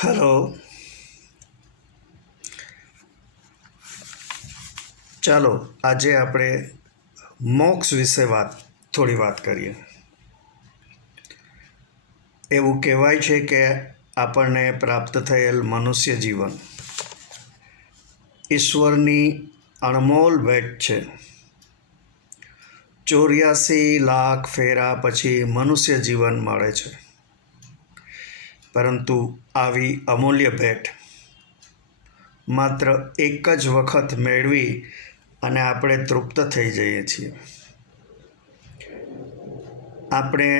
Hello. ચાલો આજે આપણે મોક્ષ વિશે થોડી વાત કરીએ. એવું કહેવાય છે કે આપણને પ્રાપ્ત થયેલ મનુષ્ય જીવન ઈશ્વરની અણમોલ ભેટ છે. 84 લાખ ફેરા પછી મનુષ્ય જીવન મળે છે, પરંતુ આવી અમૂલ્ય ભેટ માત્ર એક જ વખત મેળવી અને આપણે તૃપ્ત થઈ જઈએ છીએ. આપણે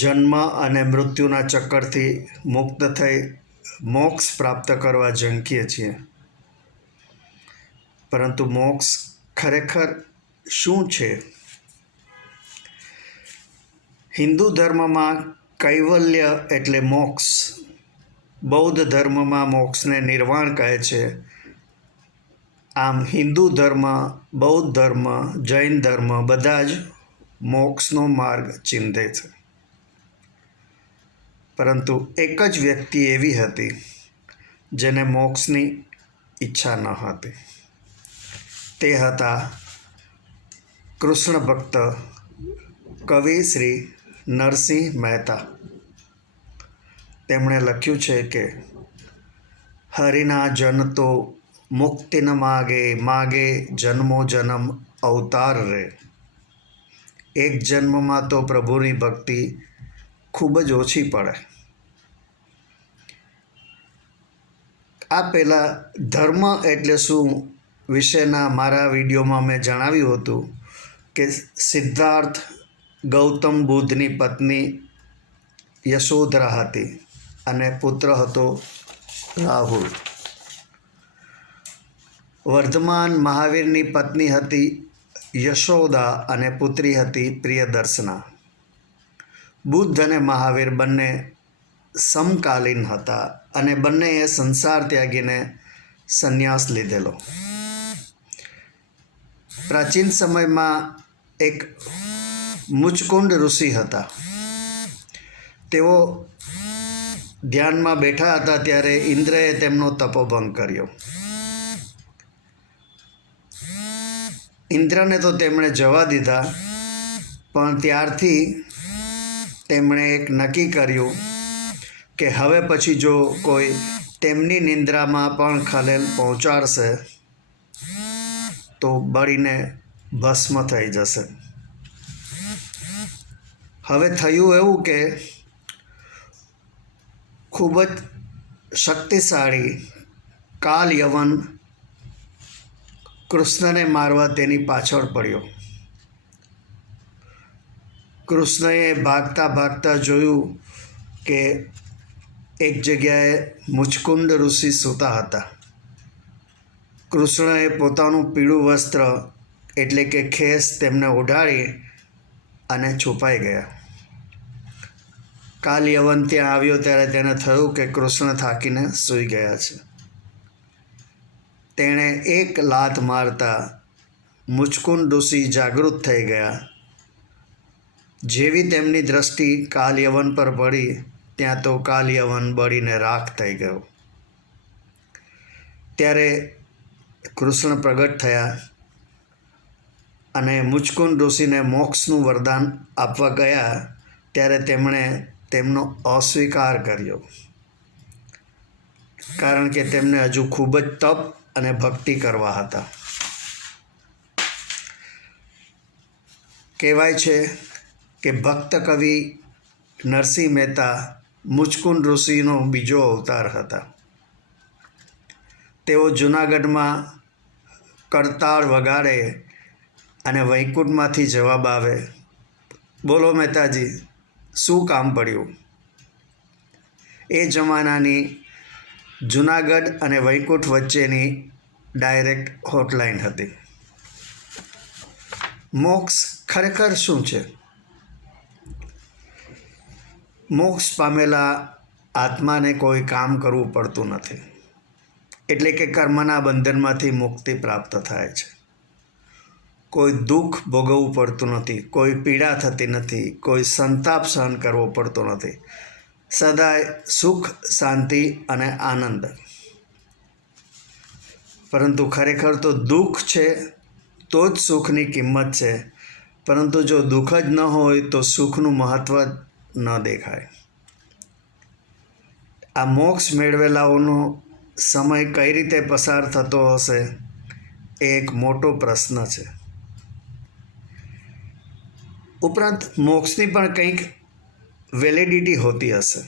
જન્મ અને મૃત્યુના ચક્કરથી મુક્ત થઈ મોક્ષ પ્રાપ્ત કરવા ઝંખીએ છીએ, પરંતુ મોક્ષ ખરેખર શું છે? હિન્દુ ધર્મમાં કૈવલ્ય એટલે મોક્ષ, બૌદ્ધ ધર્મમાં મોક્ષને નિર્વાણ કહે છે. આમ હિન્દુ ધર્મ, બૌદ્ધ ધર્મ, જૈન ધર્મ બધા જ મોક્ષનો માર્ગ ચીંધે છે. પરંતુ એક જ વ્યક્તિ એવી હતી જેને મોક્ષની ઈચ્છા ન હતી. તે હતા કૃષ્ણ ભક્ત કવિ શ્રી નરસિંહ મહેતા. તેમણે લખ્યું છે કે હરિના જન તો મુક્તિ ન માગે, માગે જન્મો જન્મ અવતાર રે. એક જન્મમાં તો પ્રભુની ભક્તિ ખૂબ જ ઓછી પડે. આ પહેલાં ધર્મ એટલે શું વિશેના મારા વિડીયોમાં મેં જણાવ્યું હતું કે સિદ્ધાર્થ ગૌતમ બુદ્ધની પત્ની યશોધરા હતી અને પુત્ર હતો રાહુલ. વર્ધમાન મહાવીરની પત્ની હતી યશોદા અને પુત્રી હતી પ્રિયદર્શના. બુદ્ધ અને મહાવીર બંને સમકાલીન હતા અને બંનેએ સંસાર ત્યાગીને સંન્યાસ લીધેલો. પ્રાચીન સમયમાં એક મુચકુંડ ઋષિ હતા. તેઓ ધ્યાનમાં બેઠા હતા ત્યારે ઇન્દ્રએ તેમનો તપોભંગ કર્યો. ઇન્દ્રને તો તેમણે જવા દીધા, પણ ત્યારથી તેમણે એક નક્કી કર્યું કે હવે પછી જો કોઈ તેમની નિંદ્રામાં પણ ખલેલ પહોંચાડશે તો બળીને ભસ્મ થઈ જશે. હવે થયું એવું કે ખૂબ જ શક્તિશાળી કાલ યવન કૃષ્ણને મારવા તેની પાછળ પડ્યો. કૃષ્ણએ ભાગતા ભાગતા જોયું કે એક જગ્યાએ મુચકુંદ ઋષિ સૂતા હતા. કૃષ્ણએ પોતાનું પીળું વસ્ત્ર એટલે કે ખેસ તેમને ઓઢાડી અને છુપાઈ ગયા. કાલ યવન ત્યાં આવ્યો ત્યારે તેને થયું કે કૃષ્ણ થાકીને સૂઈ ગયા છે. તેણે એક લાત મારતા મુચકુંદ ઋષિ જાગૃત થઈ ગયા. જેવી તેમની દ્રષ્ટિ કાલ યવન પર પડી ત્યાં તો કાલ યવન બળીને રાખ થઈ ગયો. ત્યારે કૃષ્ણ પ્રગટ થયા અને મુચકુંદ ઋષિને મોક્ષનું વરદાન આપવા ગયા ત્યારે તેમણે તેમનો અસ્વીકાર કર્યો, કારણ કે તેમને હજુ ખૂબ જ તપ અને ભક્તિ કરવા હતા. કહેવાય છે કે ભક્ત કવિ નરસિંહ મહેતા મુચકુંદ ઋષિનો બીજો અવતાર હતા. તેઓ જૂનાગઢમાં કરતાળ વગાડે અને વૈકુંઠમાંથી જવાબ આવે, બોલો મહેતાજી, શું કામ પડ્યું? એ જમાનાની જૂનાગઢ અને વૈકુંઠ વચ્ચેની ડાયરેક્ટ હોટલાઇન હતી. મોક્ષ ખરેખર શું છે? મોક્ષ પામેલા આત્માને કોઈ કામ કરવું પડતું નથી, એટલે કે કર્મના બંધનમાંથી મુક્તિ પ્રાપ્ત થાય છે. કોઈ દુઃખ ભોગવવું પડતું નથી, કોઈ પીડા થતી નથી, કોઈ સંતાપ સહન કરવો પડતો નથી. સદાય સુખ, શાંતિ અને આનંદ. પરંતુ ખરેખર તો દુઃખ છે તો જ સુખની કિંમત છે. પરંતુ જો દુઃખ જ ન હોય તો સુખનું મહત્ત્વ ન દેખાય. આ મોક્ષ મેળવેલાઓનો સમય કઈ રીતે પસાર થતો હશે એ એક મોટો પ્રશ્ન છે. ઉપરાંત મોક્ષની પણ કંઈક વેલિડિટી હોતી હશે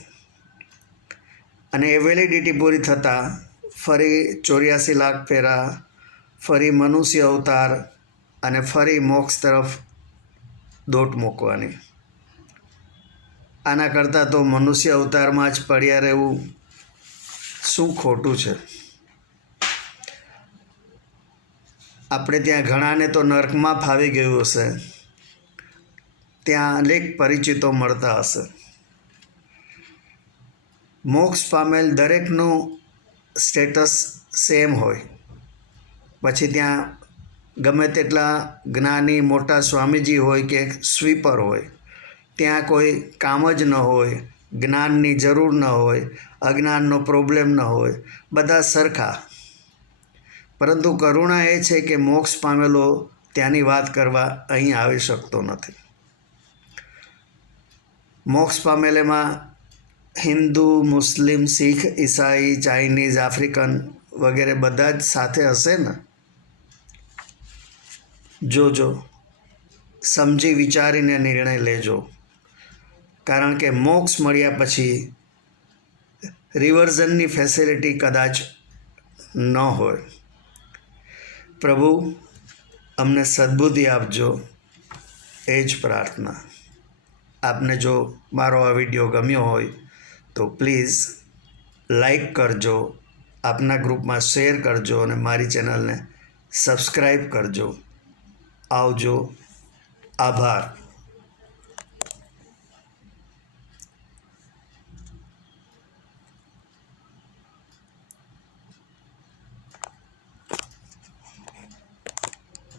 અને એ વેલિડિટી પૂરી થતાં ફરી 84 લાખ ફેરા, ફરી મનુષ્ય અવતાર અને ફરી મોક્ષ તરફ દોટ મૂકવાની. આના કરતાં તો મનુષ્ય અવતારમાં જ પડ્યા રહેવું શું ખોટું છે? આપણે ત્યાં ઘણાને તો નર્કમાં ફાવી ગયું હશે, ત્યાં અનેક પરિચિતો મળતા હશે. મોક્ષ પામેલ દરેકનું સ્ટેટસ સેમ હોય. પછી ત્યાં ગમે તેટલા જ્ઞાની મોટા સ્વામીજી હોય કે સ્વીપર હોય, ત્યાં કોઈ કામ જ ન હોય, જ્ઞાનની જરૂર ન હોય, અજ્ઞાનનો પ્રોબ્લેમ ન હોય, બધા સરખા. પરંતુ કરુણા એ છે કે મોક્ષ પામેલો ત્યાંની વાત કરવા અહીં આવી શકતો નથી. મોક્ષ પામેલામાં હિન્દુ, મુસ્લિમ, શીખ, ઈસાઈ, ચાઇનીઝ, આફ્રિકન વગેરે બધા જ સાથે હશે ને? જોજો, સમજી વિચારીને નિર્ણય લેજો. કારણ કે મોક્ષ મળ્યા પછી રિવર્ઝનની ફેસિલિટી કદાચ ન હોય. પ્રભુ અમને સદ્બુદ્ધિ આપજો, એ જ પ્રાર્થના. આપને જો મારો આ વિડીયો ગમ્યો હોય તો પ્લીઝ લાઈક કરજો, આપના ગ્રુપમાં શેર કરજો અને મારી ચેનલને સબસ્ક્રાઈબ કરજો. આવજો. આભાર.